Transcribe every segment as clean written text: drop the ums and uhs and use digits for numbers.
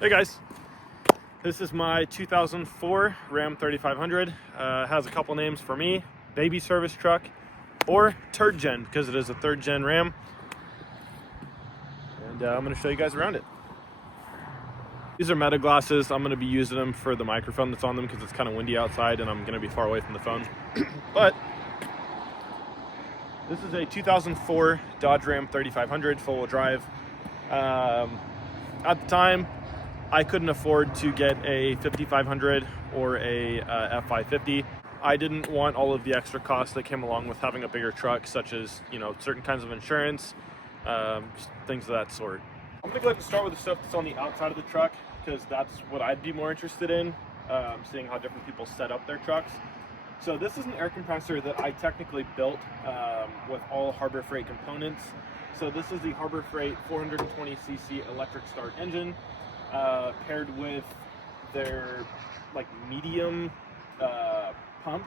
Hey guys, this is my 2004 Ram 3500. Has a couple names for me: baby service truck or third gen, because it is a third gen Ram. And I'm going to show you guys around it. These are meta glasses. I'm going to be using them for the microphone that's on them because it's kind of windy outside and I'm going to be far away from the phone. But this is a 2004 Dodge Ram 3500 four-wheel drive. At the time, I couldn't afford to get a 5500 or a F550. I didn't want all of the extra costs that came along with having a bigger truck, such as, certain kinds of insurance, things of that sort. I'm gonna go ahead and start with the stuff that's on the outside of the truck, because that's what I'd be more interested in, seeing how different people set up their trucks. So this is an air compressor that I technically built with all Harbor Freight components. So this is the Harbor Freight 420cc electric start engine, paired with their medium pump.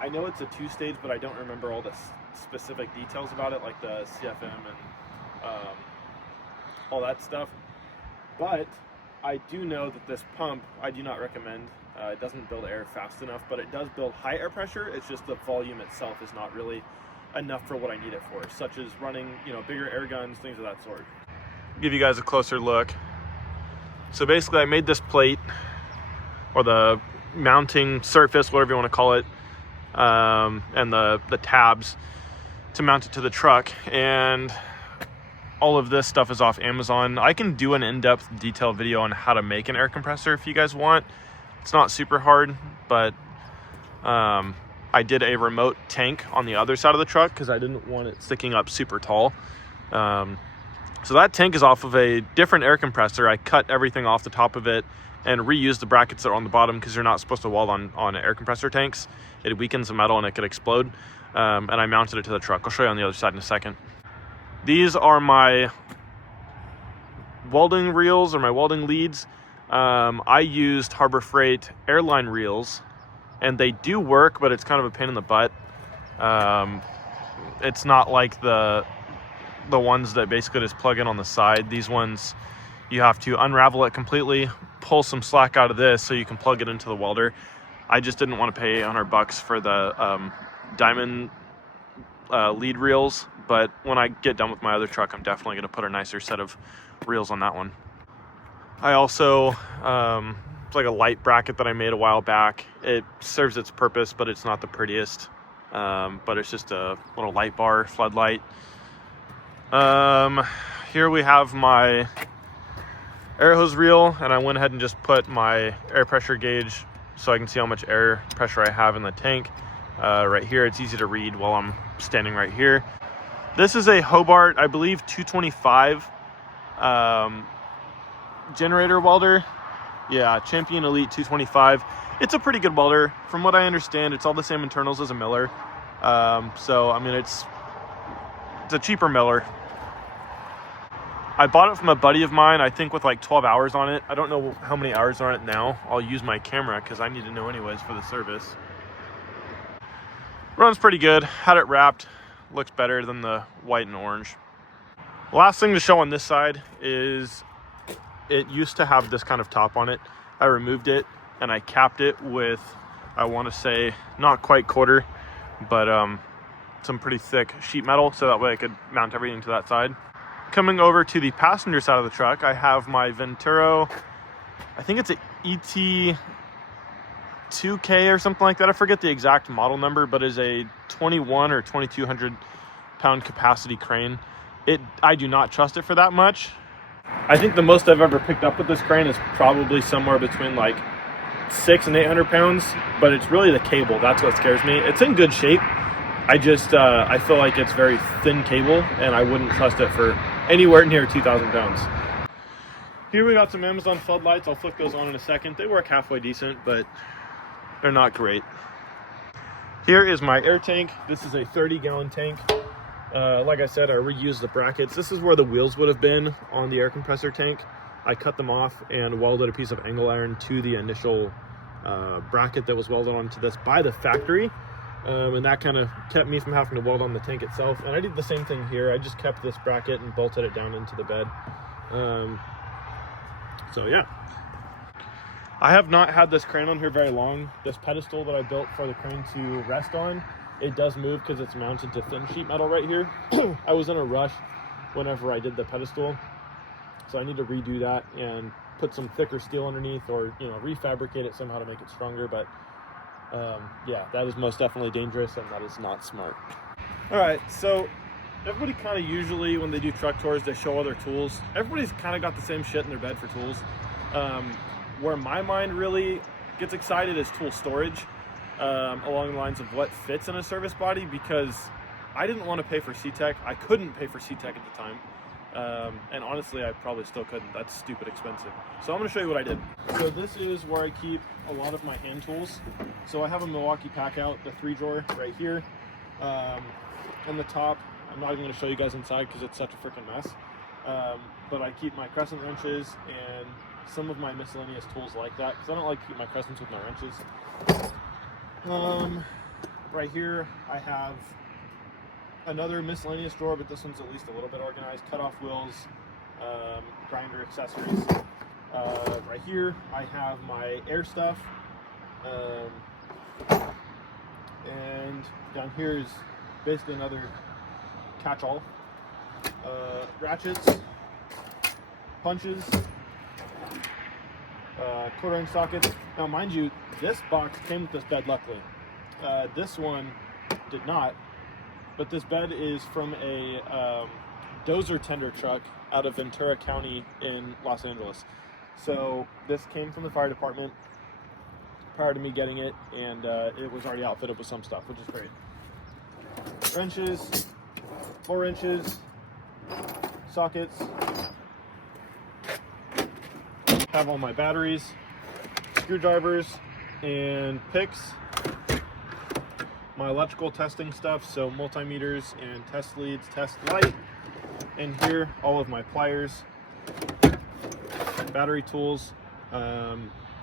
I know it's a two-stage, but I don't remember all the specific details about it, like the CFM and all that stuff. But I do know that this pump, I do not recommend. It doesn't build air fast enough, but it does build high air pressure. It's just the volume itself is not really enough for what I need it for, such as running, bigger air guns, things of that sort. Give you guys a closer look. So basically I made this plate, or the mounting surface, whatever you want to call it, and the tabs to mount it to the truck. And all of this stuff is off Amazon. I can do an in-depth detailed video on how to make an air compressor if you guys want. It's not super hard, but I did a remote tank on the other side of the truck because I didn't want it sticking up super tall. So that tank is off of a different air compressor. I cut everything off the top of it and reused the brackets that are on the bottom, because you're not supposed to weld on air compressor tanks. It weakens the metal and it could explode. And I mounted it to the truck. I'll show you on the other side in a second. These are my welding reels, or my welding leads. I used Harbor Freight airline reels, and they do work, but it's kind of a pain in the butt. It's not like the ones that basically just plug in on the side. These ones, you have to unravel it completely, pull some slack out of this so you can plug it into the welder. I just didn't want to pay $100 for the diamond lead reels, but when I get done with my other truck, I'm definitely going to put a nicer set of reels on that one. I also, it's like a light bracket that I made a while back. It serves its purpose, but it's not the prettiest. But it's just a little light bar, floodlight. Here we have my air hose reel, and I went ahead and just put my air pressure gauge so I can see how much air pressure I have in the tank. Right here, it's easy to read while I'm standing right here. This is a Hobart, I believe, 225 generator welder. Yeah, Champion Elite 225. It's a pretty good welder. From what I understand, it's all the same internals as a Miller. So, I mean, it's a cheaper Miller. I bought it from a buddy of mine, I think with like 12 hours on it. I don't know how many hours are on it now. I'll use my camera because I need to know anyways for the service. Runs pretty good. Had it wrapped. Looks better than the white and orange. Last thing to show on this side is it used to have this kind of top on it. I removed it and I capped it with, I want to say, not quite quarter, but some pretty thick sheet metal, so that way I could mount everything to that side. Coming over to the passenger side of the truck, I have my Venturo, I think it's an ET2K or something like that. I forget the exact model number, but is a 21 or 2200 pound capacity crane. I do not trust it for that much. I think the most I've ever picked up with this crane is probably somewhere between like 600 and 800 pounds, but it's really the cable. That's what scares me. It's in good shape. I just, I feel like it's very thin cable, and I wouldn't trust it for anywhere near 2,000 pounds. Here we got some Amazon floodlights. I'll flick those on in a second. They work halfway decent, but they're not great. Here is my air tank. This is a 30-gallon tank. Like I said, I reused the brackets. This is where the wheels would have been on the air compressor tank. I cut them off and welded a piece of angle iron to the initial bracket that was welded onto this by the factory. And that kind of kept me from having to weld on the tank itself. And I did the same thing here. I just kept this bracket and bolted it down into the bed. So yeah. I have not had this crane on here very long. This pedestal that I built for the crane to rest on, it does move because it's mounted to thin sheet metal right here. I was in a rush whenever I did the pedestal, so I need to redo that and put some thicker steel underneath, or refabricate it somehow to make it stronger. But yeah, that is most definitely dangerous, and that is not smart. All right, so everybody kind of usually when they do truck tours, they show all their tools. Everybody's kind of got the same shit in their bed for tools. Where my mind really gets excited is tool storage, along the lines of what fits in a service body, because I didn't want to pay for C-Tech. I couldn't pay for C-Tech at the time. And honestly, I probably still couldn't. That's stupid expensive. So I'm going to show you what I did. So this is where I keep a lot of my hand tools. So I have a Milwaukee pack out, the 3-drawer right here. In the top, I'm not even going to show you guys inside because it's such a freaking mess. But I keep my crescent wrenches and some of my miscellaneous tools like that, because I don't like to keep my crescents with my wrenches. Right here I have another miscellaneous drawer, but this one's at least a little bit organized. Cut-off wheels, grinder accessories. Right here I have my air stuff, and down here is basically another catch-all. Ratchets, punches, quarter-inch sockets. Now, mind you, this box came with this bed, luckily. This one did not, but this bed is from a dozer tender truck out of Ventura County in Los Angeles. So this came from the fire department prior to me getting it, and it was already outfitted with some stuff, which is great. Wrenches, 4 wrenches, sockets, have all my batteries, screwdrivers, and picks, my electrical testing stuff, so multimeters and test leads, test light, and here all of my pliers, battery tools.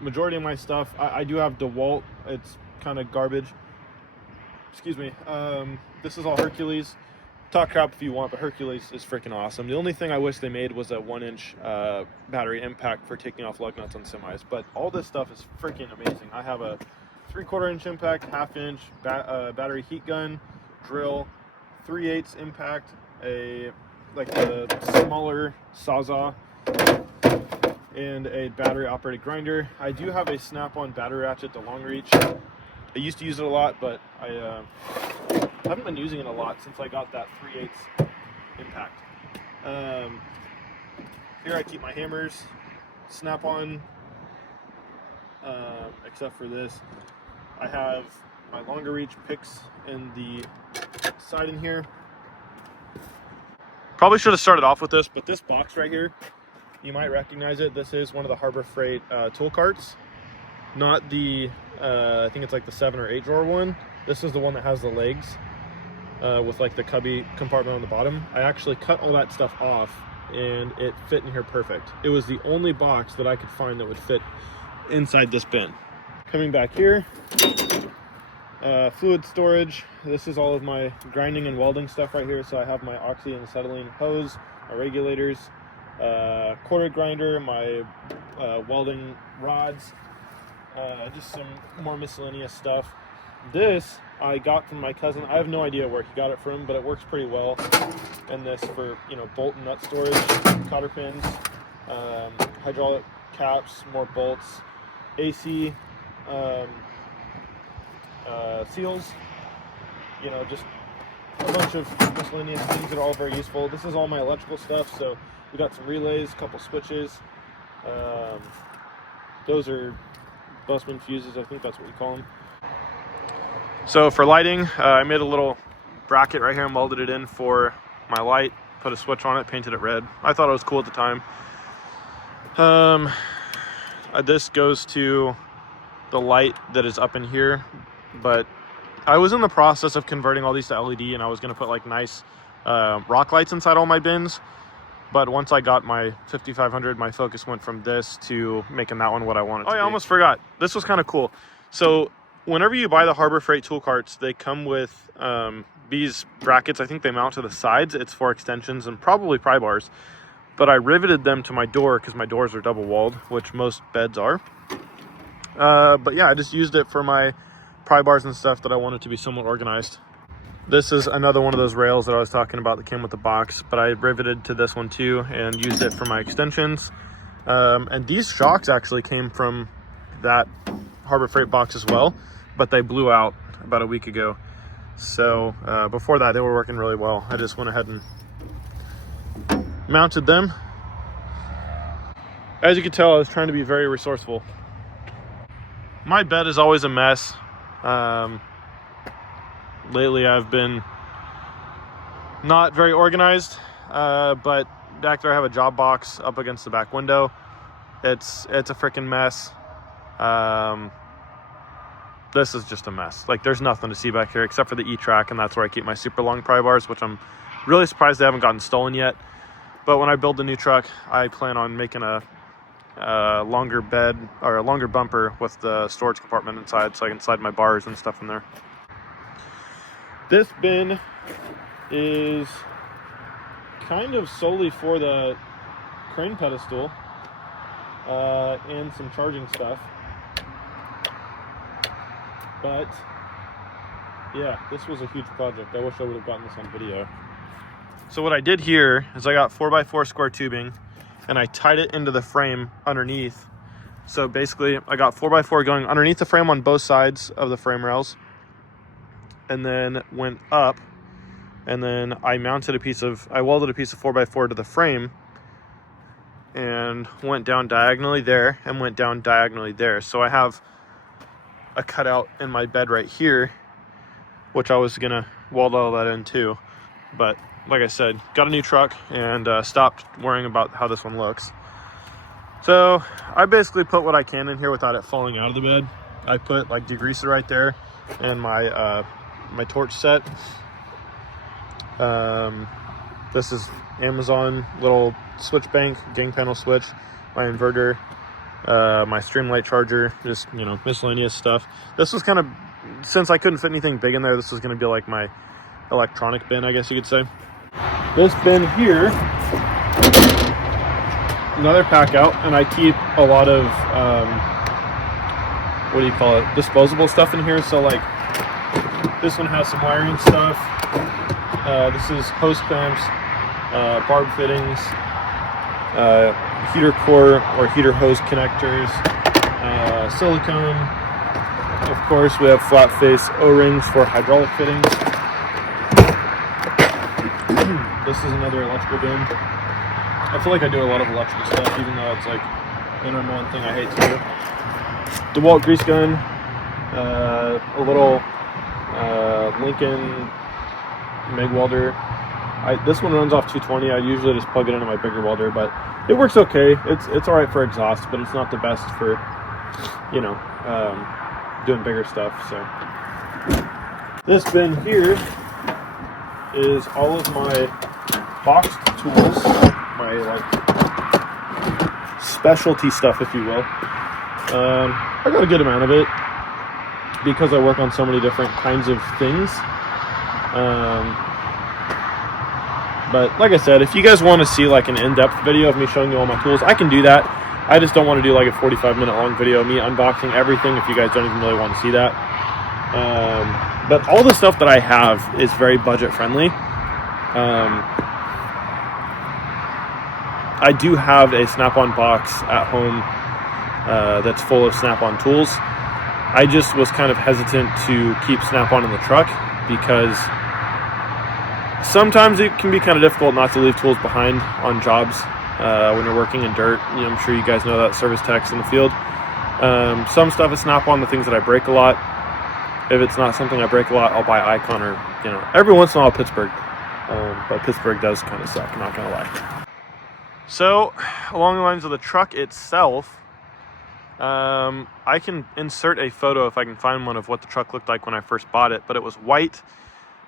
Majority of my stuff, I do have DeWalt. It's kind of garbage. Excuse me. This is all Hercules. Talk crap if you want, but Hercules is freaking awesome. The only thing I wish they made was a 1-inch battery impact for taking off lug nuts on semis, but all this stuff is freaking amazing. I have a 3/4-inch impact, 1/2-inch battery heat gun, drill, 3/8 impact, a smaller sawzall, and a battery operated grinder. I do have a snap-on battery ratchet, the long reach. I used to use it a lot, but I haven't been using it a lot since I got that 3/8 impact. Here I keep my hammers, snap-on, except for this. I have my longer reach picks in the side in here. Probably should have started off with this, but this box right here, you might recognize it. This is one of the Harbor Freight tool carts, not the I think it's like the 7 or 8 drawer one. This is the one that has the legs with like the cubby compartment on the bottom. I actually cut all that stuff off and it fit in here perfect. It was the only box that I could find that would fit inside this bin. Coming back here, fluid storage. This is all of my grinding and welding stuff right here. So I have my oxy and acetylene hose, my regulators, quarter grinder, my welding rods, just some more miscellaneous stuff. This I got from my cousin. I have no idea where he got it from, but it works pretty well. And this for bolt and nut storage, cotter pins, hydraulic caps, more bolts, AC seals, just a bunch of miscellaneous things that are all very useful. This is all my electrical stuff, so we got some relays, a couple switches. Those are busman fuses, I think that's what we call them. So for lighting, I made a little bracket right here and welded it in for my light, put a switch on it, painted it red. I thought it was cool at the time. This goes to the light that is up in here, but I was in the process of converting all these to LED, and I was going to put like nice rock lights inside all my bins. But once I got my 5500, my focus went from this to making that one what I wanted to be. I almost forgot. This was kind of cool. So whenever you buy the Harbor Freight tool carts, they come with these brackets. I think they mount to the sides. It's for extensions and probably pry bars. but I riveted them to my door because my doors are double walled, which most beds are. But yeah, I just used it for my pry bars and stuff that I wanted to be somewhat organized. This is another one of those rails that I was talking about that came with the box, but I riveted to this one too and used it for my extensions. And these shocks actually came from that Harbor Freight box as well, but they blew out about a week ago. So before that, they were working really well. I just went ahead and mounted them. As you can tell, I was trying to be very resourceful. My bed is always a mess. Lately I've been not very organized, but back there I have a job box up against the back window. It's a freaking mess. This is just a mess. Like, there's nothing to see back here except for the E-track, and that's where I keep my super long pry bars, which I'm really surprised they haven't gotten stolen yet. But when I build the new truck, I plan on making a longer bed or a longer bumper with the storage compartment inside, so I can slide my bars and stuff in there. This bin is kind of solely for the crane pedestal and some charging stuff. But yeah, this was a huge project. I wish I would have gotten this on video. So what I did here is I got 4x4 square tubing and I tied it into the frame underneath. So basically I got 4x4 going underneath the frame on both sides of the frame rails, and then went up, and then I welded a piece of 4x4 to the frame and went down diagonally there and went down diagonally there. So I have a cutout in my bed right here, which I was gonna weld all that in too. But like I said, got a new truck and stopped worrying about how this one looks. So I basically put what I can in here without it falling out of the bed. I put like degreaser right there and my my torch set. This is Amazon little switch bank, gang panel switch, my inverter, my Streamlight charger, just, you know, miscellaneous stuff. This was kind of, since I couldn't fit anything big in there, this was going to be like my electronic bin, I guess you could say. This bin here, another pack out, and I keep a lot of what do you call it, disposable stuff in here. So like this one has some wiring stuff. This is hose clamps, barb fittings, heater core or heater hose connectors, silicone. Of course, we have flat face O-rings for hydraulic fittings. This is another electrical bin. I feel like I do a lot of electrical stuff, even though it's like the number one thing I hate to do. DeWalt grease gun, a little Lincoln MIG welder. This one runs off 220. I usually just plug it into my bigger welder, but it works okay. It's all right for exhaust, but it's not the best for, you know, doing bigger stuff. So this bin here is all of my boxed tools, my like specialty stuff, if you will. I got a good amount of it because I work on so many different kinds of things. But like I said, if you guys want to see like an in-depth video of me showing you all my tools, I can do that. I just don't want to do like a 45-minute long video of me unboxing everything if you guys don't even really want to see that. But all the stuff that I have is very budget friendly. I do have a Snap-on box at home that's full of Snap-on tools. I just was kind of hesitant to keep Snap-on in the truck because sometimes it can be kind of difficult not to leave tools behind on jobs when you're working in dirt. You know, I'm sure you guys know that, service techs in the field. Some stuff is Snap-on, the things that I break a lot. If it's not something I break a lot, I'll buy Icon or, you know, every once in a while Pittsburgh. But Pittsburgh does kind of suck, I'm not going to lie. So, along the lines of the truck itself, I can insert a photo if I can find one of what the truck looked like when I first bought it, but it was white.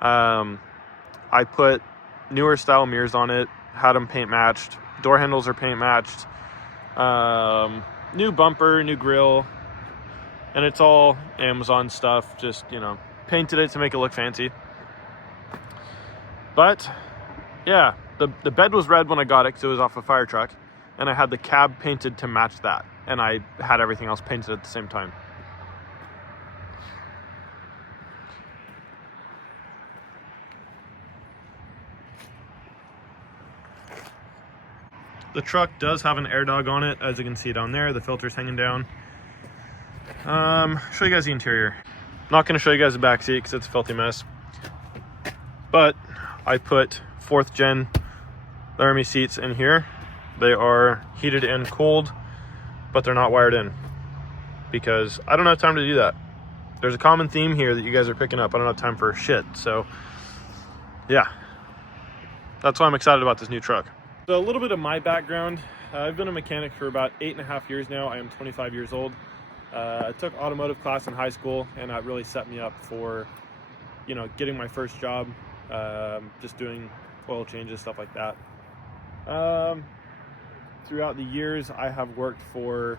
I put newer style mirrors on it, had them paint matched. Door handles are paint matched. New bumper, new grille, and it's all Amazon stuff. Just, you know, painted it to make it look fancy. But yeah, The bed was red when I got it because it was off a fire truck, and I had the cab painted to match that, and I had everything else painted at the same time. The truck does have an air dog on it, as you can see down there. The filter's hanging down. Show you guys the interior. Not going to show you guys the back seat because it's a filthy mess. But I put 4th gen Laramie seats in here. They are heated and cooled, but they're not wired in because I don't have time to do that. There's a common theme here that you guys are picking up. I don't have time for shit. So yeah, that's why I'm excited about this new truck. So a little bit of my background. I've been a mechanic for about 8.5 years now. I am 25 years old. I took automotive class in high school, and that really set me up for, you know, getting my first job, just doing oil changes, stuff like that. Throughout the years, I have worked for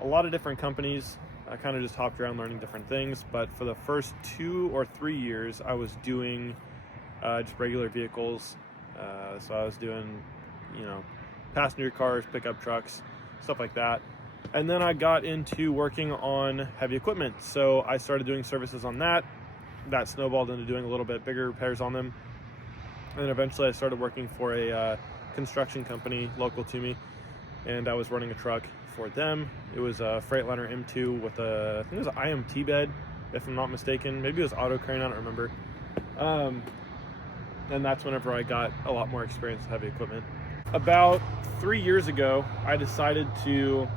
a lot of different companies. I kind of just hopped around learning different things, but for the first 2 or 3 years, I was doing just regular vehicles. So I was doing, you know, passenger cars, pickup trucks, stuff like that. And then I got into working on heavy equipment. So I started doing services on that. That snowballed into doing a little bit bigger repairs on them. And then eventually I started working for a construction company local to me. And I was running a truck for them. It was a Freightliner M2 with a, I think it was an IMT bed, if I'm not mistaken. Maybe it was auto crane, I don't remember. And that's whenever I got a lot more experience with heavy equipment. About 3 years ago, I decided to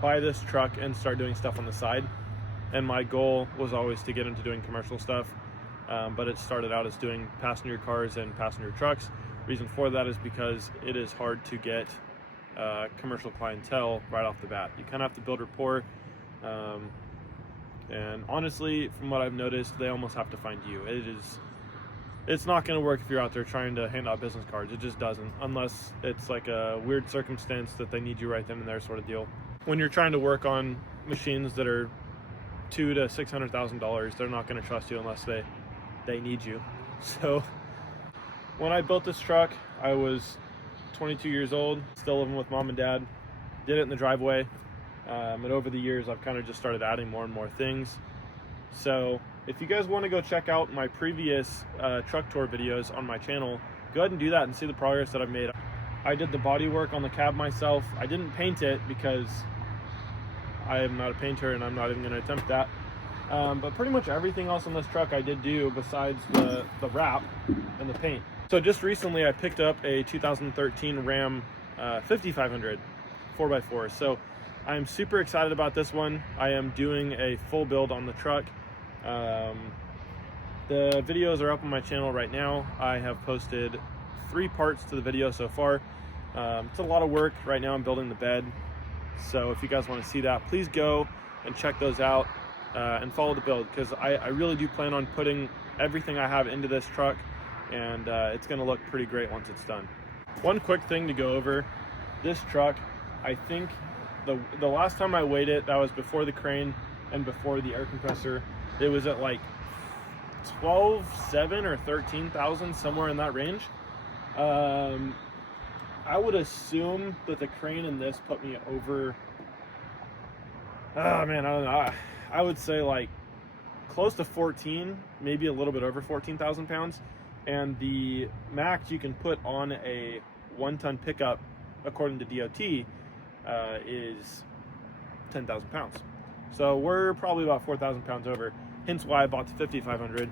buy this truck and start doing stuff on the side. And my goal was always to get into doing commercial stuff, but it started out as doing passenger cars and passenger trucks. Reason for that is because it is hard to get commercial clientele right off the bat. You kind of have to build rapport, and honestly, from what I've noticed, they almost have to find you. It's not going to work if you're out there trying to hand out business cards. It just doesn't, unless it's like a weird circumstance that they need you right then and there sort of deal. When you're trying to work on machines that are $200,000 to $600,000, they're not going to trust you unless they need you. So when I built this truck, I was 22 years old, still living with mom and dad. Did it in the driveway, and over the years I've kind of just started adding more and more things. So if you guys want to go check out my previous truck tour videos on my channel, go ahead and do that and see the progress that I've made. I did the body work on the cab myself. I didn't paint it because I am not a painter and I'm not even going to attempt that. But pretty much everything else on this truck I did do besides the wrap and the paint. So just recently I picked up a 2013 Ram 5500 4x4. So I'm super excited about this one. I am doing a full build on the truck. The videos are up on my channel right now. I have posted 3 parts to the video so far. It's a lot of work. Right now I'm building the bed. So if you guys want to see that, please go and check those out and follow the build, because I really do plan on putting everything I have into this truck, and it's going to look pretty great once it's done. One quick thing to go over, this truck, I think the last time I weighed it, that was before the crane and before the air compressor, it was at like 12,700 or 13,000, somewhere in that range. I would assume that the crane in this put me over, oh man, I don't know, I would say like close to 14, maybe a little bit over 14,000 pounds. And the max you can put on a 1-ton pickup, according to DOT, is 10,000 pounds. So we're probably about 4,000 pounds over, hence why I bought the 5,500,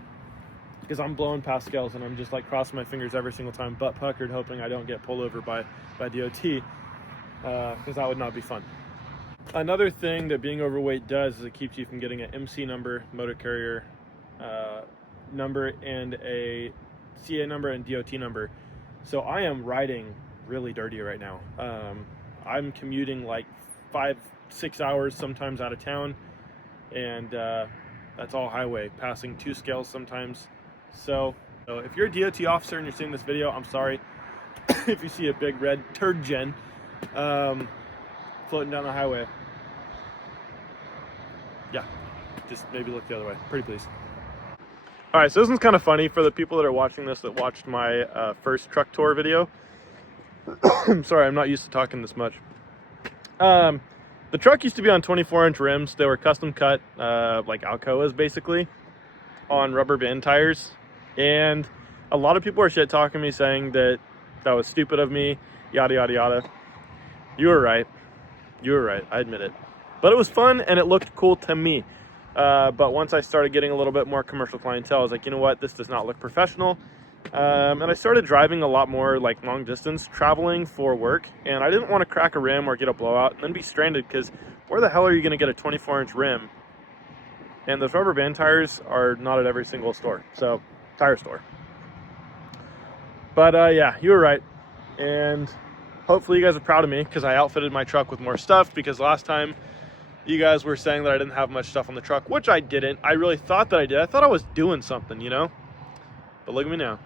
because I'm blowing past scales and I'm just like crossing my fingers every single time, butt puckered, hoping I don't get pulled over by DOT, because that would not be fun. Another thing that being overweight does is it keeps you from getting an MC number, motor carrier number, and a CA number and DOT number. So I am riding really dirty right now. I'm commuting like 5-6 hours sometimes out of town, and that's all highway, passing 2 scales sometimes. So if you're a DOT officer and you're seeing this video, I'm sorry if you see a big red turd gen floating down the highway. Yeah, just maybe look the other way, pretty please. All right, so this one's kind of funny for the people that are watching this that watched my first truck tour video. I'm sorry, I'm not used to talking this much. The truck used to be on 24-inch rims. They were custom cut, like Alcoas basically, on rubber band tires. And a lot of people are shit talking me, saying that that was stupid of me, yada, yada, yada. You were right. You were right. I admit it. But it was fun and it looked cool to me. But once I started getting a little bit more commercial clientele, I was like, you know what? This does not look professional. And I started driving a lot more like long distance traveling for work. And I didn't want to crack a rim or get a blowout and then be stranded, because where the hell are you going to get a 24-inch rim? And those rubber band tires are not at every single store. So, tire store. But yeah, you were right. And hopefully you guys are proud of me, because I outfitted my truck with more stuff, because last time you guys were saying that I didn't have much stuff on the truck, which I didn't. I really thought that I did. I thought I was doing something, you know? But look at me now.